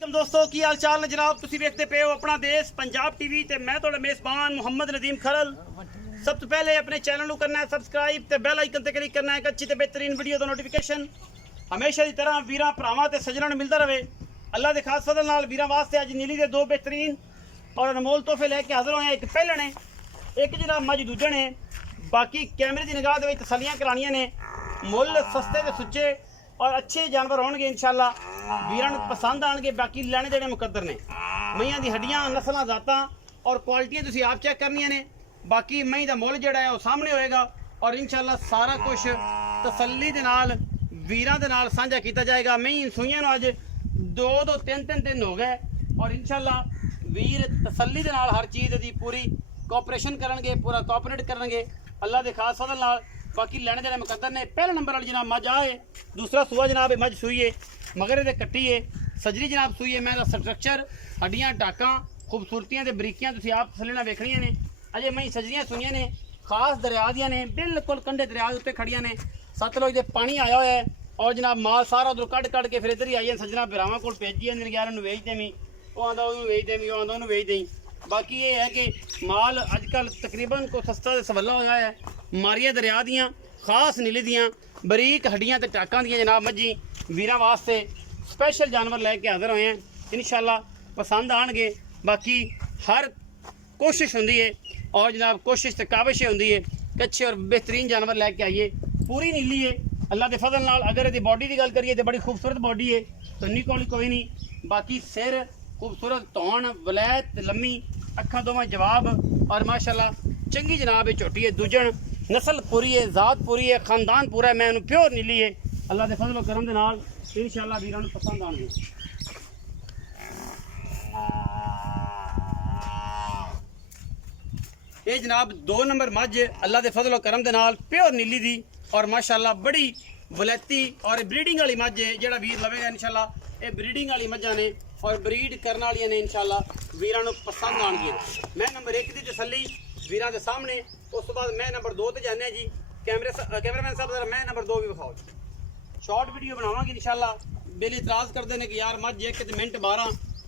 दोस्तों की हाल चाल ने जनाब तुसी देखते पे हो अपना देश पंजाब टीवी ते मैं थोड़ा मेजबान मुहम्मद नदीम खरल। सब तो पहले अपने चैनल को करना है सबसक्राइब ते बेल आइकन ते क्लिक करना है अच्छी ते बेहतरीन वीडियो दा नोटिफिकेशन हमेशा की तरह वीरां भरावां ते सज्जनां नूं मिलता रहे। अल्लाह दे खास फजल नाल वीरां वास्ते अज नीली दे दो बेहतरीन और अनमोल तोहफे लेके हाजिर होए। एक पहले ने एक जनाब मज दूजे ने बाकी कैमरे की निगाह दे विच तसल्लियां करानियां ने। मुल सस्ते ते सुच्चे और अच्छे जानवर होंगे इंशाल्लाह वीरां नूं पसंद आएंगे। बाकी लैने देने मुकद्दर ने मईयां दी हड्डियां नस्लां जातां और क्वालिटियां तुसीं आप चेक करनियां ने। बाकी मई दा मुल जिहड़ा है वो सामने होएगा और इंशाल्लाह सारा कुछ तसल्ली दे नाल वीरां दे नाल साझा किया जाएगा। मई सूइयां नूं अज दो तीन दिन हो गए और इंशाल्लाह वीर तसल्ली दे नाल हर चीज़ दी पूरी कोऑपरेशन करनगे पूरा कोऑपरेट करनगे अल्लाह दे खास फजल नाल। बाकी लैने देने मुकद्दर ने। पहले नंबर वाली जनाब मज आए दूसरा सूआ जनाब मज सूई है मगर ये कट्टी है सजरी जनाब सूई है। मैं स्ट्रक्चर हड्डियां टाकां खूबसूरतियां ते बरीकियां तुसीं आप थल्ले वेखणियां ने। अजे मई सजरियां सूइयां ने खास दरिया दियां ने बिल्कुल कंढे दरिया के उत्ते खड़ियां ने। सतलुज दे पानी आया होया है और जनाब माल सारा उधर कढ़ के फिर इधर ही आई सजना बिरावां कोल भेजी ने यार नूं वेच देवीं वो आंदा ओनूं वेच देवीं वो आंदा ओनूं वेच देईं। बाकी ये है कि माल अजकल तकरीबन को सस्ता ते सवला होया है। मारिया दरिया दियां खास नीले दियां बरीक हड्डियां ते टाकां दियां जनाब मज्जी वीरां वास्ते स्पैशल जानवर लैके हाजिर होए हैं इंशाल्लाह पसंद आएंगे। बाकी हर कोशिश होंदी है और जनाब कोशिश ते काबिश होंदी है कि अच्छे और बेहतरीन जानवर लैके आइए। पूरी नीली है अल्लाह के फजल नाल। अगर ये बॉडी की गल करिए तो बड़ी खूबसूरत बॉडी है तो निकोली कोई नहीं। बाकी सिर खूबसूरत तौण वलैत लम्मी अखा दोवें जवाब और माशाल्लाह चंगी जनाब है झोटी है दूजन नस्ल पूरी है जात पूरी है खानदान पूरा है। मैं उन्हें प्योर नीली है अल्लाह के फजल करम दे नाल इंशाल्लाह वीरां नूं पसंद आउणगे। ये जनाब 2 नंबर मज अल्लाह के फजल करम दे नाल प्योर नीली दी और माशाल्लाह बड़ी वलैती और ब्रीडिंग वाली मज है। जेड़ा वीर लवेगा इंशाल्लाह ये ब्रीडिंग वाली मज्जां ने और ब्रीड करने वाली ने इंशाल्लाह वीरां नूं पसंद आउणगे। मैं नंबर 1 की तसल्ली वीरां दे सामने उस तो बाद मैं नंबर 2 ते जाने जी। कैमरामैन साहब जरा मैं नंबर 2 भी विखाओ। शॉर्ट वीडियो बनावांगे इंशाल्लाह। बिल इतराज़ करते हैं कि यार मज एक मिनट 12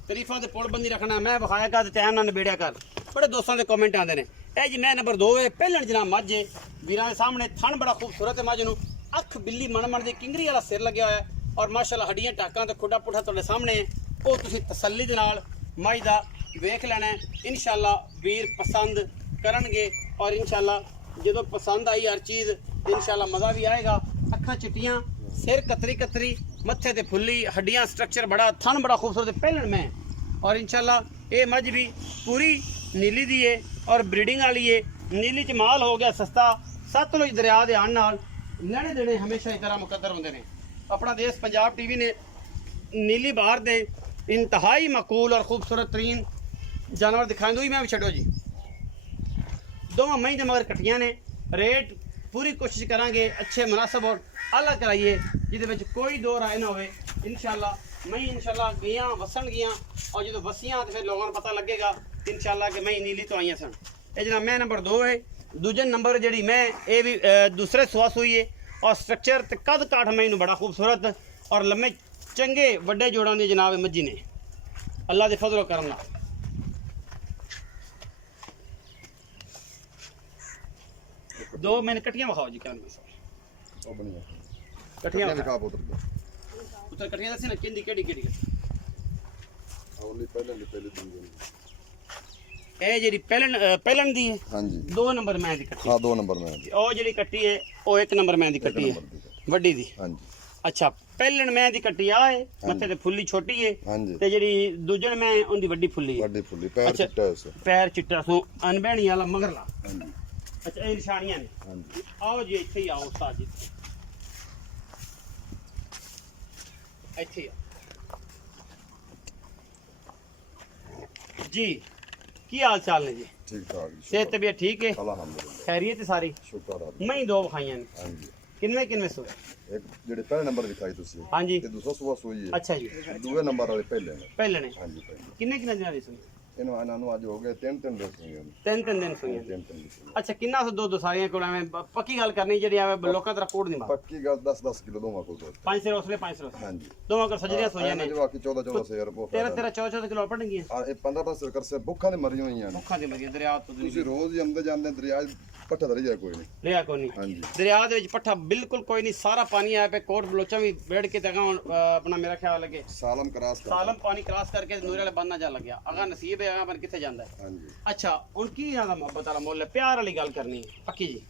तरीफा ते पुड़बंदी रखना मैं विखाया कर टाइम ना निबेड़िया कर। बड़े दोस्तों के कमेंट आते हैं। यह जी मैं नंबर 2 है पहले जनाब मज है वीरां दे सामने थन बड़ा खूबसूरत है। मज नूं अख बिल्ली मन दी किंगरी वाला सिर लग्या होया है और माशाल्लाह हड्डियां टाकां ते खुडा पुठा तुहाडे सामने वो तुसीं तसल्ली दे नाल मज दा वेख लेना है। इंशाल्लाह वीर पसंद करनगे और इंशाल्लाह जो पसंद आई हर चीज़ इंशाल्लाह मज़ा भी आएगा। अखा चिट्टियां सिर कतरी मत्थे ते फुल्ली हड्डियां स्ट्रक्चर बड़ा थन बड़ा खूबसूरत पहलन में और इंशाल्लाह ये मज भी पूरी नीली दी है और ब्रीडिंग वाली है। नीली च माल हो गया सस्ता सतलुज दरिया के आने नाल लैने देने हमेशा इस तरह मुकद्दर होंगे ने। अपना देश पंजाब टीवी ने नीली बहार दे इंतहाई मकूल और खूबसूरत तरीन जानवर दिखाएंगे ही मैं भी छो जी। दोवें मई के मगर कट्टियां ने रेट पूरी कोशिश करांगे अच्छे मुनासब और अलग कराइए जिद कोई दो राय ना हो। इंशाल्लाह मई इंशाल्लाह गईयां वसन गईयां और जो वसियां तो फिर लोगों को पता लगेगा इंशाल्लाह कि मई नीली तो आईयां सन। ये जनाब मैं नंबर 2 है दूजे नंबर जी मैं ये भी दूसरे सुआ सुई है और स्ट्रक्चर ते कद काठ मई नूं बड़ा खूबसूरत और लम्बे चंगे वड्डे जोड़ां दी जनाब मज्जी ने अल्लाह के फजल करम नाल। दो मैंने कट्टियां विखाओ जी क्या कट्टियां विखा उतर कट्टियां दसी ना किंदी केड़ी ए जेडी पहलन दी है हां जी 2 नंबर मैं दी कट्टी हां 2 नंबर मैं दी ओ जेडी कट्टी है ओ 1 नंबर मैं दी कट्टी है वड्डी दी हां जी। अच्छा पहलन मैं दी कट्टी आ है मथे ते फुल्ली छोटी है ते जेडी दूजन मैं उंदी वड्डी फुल्ली है पैर चिट्टा है पैर चिट्टा सो अनबहणी वाला मगरला हां जी। अच्छा ये निशानियां ने हां जी। आओ जी इत्थे ही आओ उस्ताद जी इत्थे जी। की हाल चाल ने जी ठीक ठाक सेहत तबीयत ठीक है अल्हम्दुलिल्लाह खैरियत है सारी शुक्र है। मैं 2 खाइयां ने हां जी। किन्ने सो एक जेडे पहले नंबर दिखाई तुसी हां जी ते दूसरा सुबह सोई है। अच्छा जी दूसरे नंबर वाले पहले ने हां जी। किन्ने दिनां दी सुई ਇਹਨਾਂ ਨੂੰ ਅੱਜ ਹੋ ਗਏ 3 ਦਿਨ ਸੂਈਆਂ ਨੂੰ। 3 ਦਿਨ ਸੂਈਆਂ। 3 ਦਿਨ ਸੂਈਆਂ। ਅੱਛਾ ਕਿੰਨਾ ਦੁੱਧ ਸਾਰੀਆਂ ਕੋਲ ਐਵੇਂ ਪੱਕੀ ਗੱਲ ਕਰਨੀ ਜਿਹੜੀ ਐਵੇਂ ਲੋਕਾਂ ਦਾ ਕੋਡ ਨਹੀਂ ਮਾਰ। ਪੱਕੀ ਗੱਲ 10 ਕਿਲੋ ਦੋਵਾਂ ਕੋਲ ਦੁੱਧ। 5 ਸਿਰ ਉਸਲੇ 5 ਸਿਰ ਹਾਂਜੀ ਦੋਵਾਂ ਕੋਲ ਸਜਰੀਆਂ ਸੂਈਆਂ ਨੇ। ਜੋ ਬਾਕੀ 14 ਸਿਰ ਪੋ 13 14 ਕਿਲੋ ਪੜਨਗੀਆਂ। ਆ ਇਹ 15 ਸਿਰ ਕਰ ਸੇ ਭੁੱਖਾਂ ਦੇ ਮਰੀਆਂ ਹੋਈਆਂ ਨੇ। ਭੁੱਖਾਂ ਦੀ ਮਰੀਆਂ ਦਰਿਆ ਤੋਂ ਤੁਸੀਂ ਰੋਜ਼ ਹੀ ਆਉਂਦੇ ਜਾਂਦੇ ਦਰਿਆ ਪੱਠਾ ਧਰੀ ਜਾ ਕੋਈ ਨਹੀਂ। ਰਿਆ ਕੋਈ ਨਹੀਂ। ਹਾਂਜੀ ਦਰਿਆ ਦੇ ਵਿੱਚ ਪੱਠਾ ਬਿਲਕੁਲ ਕੋਈ ਨਹੀਂ, ਸਾਰਾ ਪਾਣੀ ਆਇਆ ਪਿਆ। ਕੋਟ ਬਲੋਚਾ ਵੀ ਬੈਠ ਕੇ ਤਗਾ ਆਪਣਾ ਮੇਰਾ ਖਿਆਲ ਲੱਗੇ ਸਾਲਮ ਕਰਾਸ ਕਰ। ਸਾਲਮ ਪਾਣੀ ਕ੍ਰਾਸ ਕਰਕੇ ਨੂਰੇ ਵਾਲੇ ਬੰਦ ਨਾ ਜਾ ਲੱਗਿਆ। ਅਗਾ ਨਸੀਬ ਹੈ ਪਰ ਕਿੱਥੇ ਜਾਂਦਾ ਹੈ। ਹਾਂਜੀ ਅੱਛਾ ਹੁਣ ਕੀ ਇਹਨਾਂ ਦਾ ਮੁਹੱਬਤ ਵਾਲਾ ਮੁੱਲ ਹੈ, ਪਿਆਰ ਵਾਲੀ ਗੱਲ ਕਰਨੀ ਹੈ ਪੱਕੀ ਜੀ।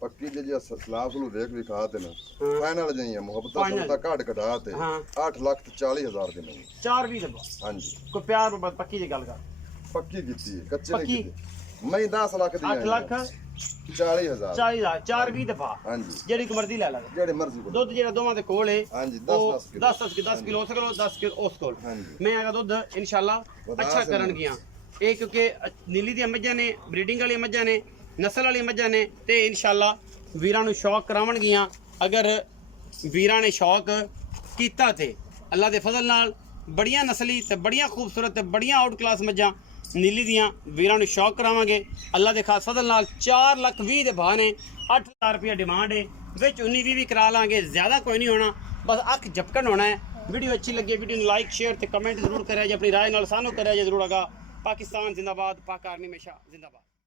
ਪੱਕੀ ਜੇ ਸਲਾਫ ਨੂੰ ਦੇਖ ਵਿਖਾ ਤੇ ਨਾ ਹਾਂ। ਫਾਈਨਲ ਜਈਆਂ ਮੁਹੱਬਤਾਂ ਤਾਂ ਘਾਟ ਘਟਾ ਤੇ ਹਾਂ 8,40,000 ਦੇ ਨਹੀਂ। 4-20 ਦਬਾ ਹਾਂਜੀ ਕੋਈ ਪਿਆਰ ਮੁਹੱਬਤ ਪੱਕੀ ਜੀ ਗੱਲ ਕਰ। ਪੱਕੀ ਕੀਤੀ ਹੈ, ਕੱਚੇ ਪੱਕੀ। ਨਹੀਂ ਕੀਤੀ। ਮੈਂ 10 ਲੱਖ ਦੀ 8 ਲੱਖ 40,000 40,000 4-20 ਦਫਾ ਹਾਂਜੀ ਜਿਹੜੀ ਮਰਜ਼ੀ ਲੈ ਲੈ। ਜਿਹੜੇ ਮਰਜ਼ੀ ਕੋਲ। ਦੁੱਧ ਜਿਹੜਾ ਦੋਵਾਂ ਦੇ ਕੋਲ ਹੈ ਹਾਂਜੀ ਉਹ 10 ਕਿਲੋ 10 ਕਿਲੋ ਉਸ ਕੋਲ 10 ਕਿਲੋ ਉਸ ਕੋਲ। ਹਾਂਜੀ ਮੈਂ ਆਗਾ ਦੁੱਧ ਇਨਸ਼ਾਅੱਲਾ ਅੱਛਾ ਕਰਨਗੀਆਂ ਇਹ, ਕਿਉਂਕਿ ਨੀਲੀ ਦੀਆਂ ਮੱਝਾਂ ਨੇ, ਬਰੀਡਿੰਗ ਵਾਲੀਆਂ ਮੱਝਾਂ ਨੇ, ਨਸਲ ਵਾਲੀਆਂ ਮੱਝਾਂ ਨੇ ਤੇ ਇਨਸ਼ਾਅੱਲਾ ਵੀਰਾਂ ਨੂੰ ਸ਼ੌਕ ਕਰਾਉਣਗੀਆਂ। ਅਗਰ ਵੀਰਾਂ ਨੇ ਸ਼ੌਕ ਕੀਤਾ ਤੇ ਅੱਲਾ ਦੇ ਫਜ਼ਲ ਨਾਲ ਬੜੀਆਂ ਨਸਲੀ ਤੇ ਬੜੀਆਂ ਖੂਬਸੂਰਤ ਤੇ ਬੜੀਆਂ ਆਊਟ ਕਲਾਸ ਮੱਝਾਂ ਨੀਲੀ ਦੀਆਂ ਵੀਰਾਂ ਨੂੰ ਸ਼ੌਕ ਕਰਾਵਾਂਗੇ ਅੱਲਾ ਦੇ ਖਾਸ ਫਜ਼ਲ ਨਾਲ। 4,20,000 ਦੇ ਭਾਅ ਨੇ, 8,000 ਰੁਪਏ ਡਿਮਾਂਡ ਹੈ, ਵਿੱਚ 19-20 ਵੀ ਕਰਾ ਲਾਂਗੇ, ਜ਼ਿਆਦਾ ਕੋਈ ਨਹੀਂ ਹੋਣਾ, ਬਸ ਅੱਖ ਝਪਕਣ ਹੋਣਾ ਹੈ। ਵੀਡੀਓ ਅੱਛੀ ਲੱਗੀ ਵੀਡੀਓ ਨੂੰ ਲਾਈਕ ਸ਼ੇਅਰ ਤੇ ਕਮੈਂਟ ਜ਼ਰੂਰ ਕਰਿਆ ਜੇ, ਆਪਣੀ ਰਾਏ ਨਾਲ ਸਾਨੂੰ ਕਰਿਆ ਜੇ ਜ਼ਰੂਰ। ਅਗਾ ਪਾਕਿस्तान जिंदाबाद, पाक आर्मी हमेशा जिंदाबाद।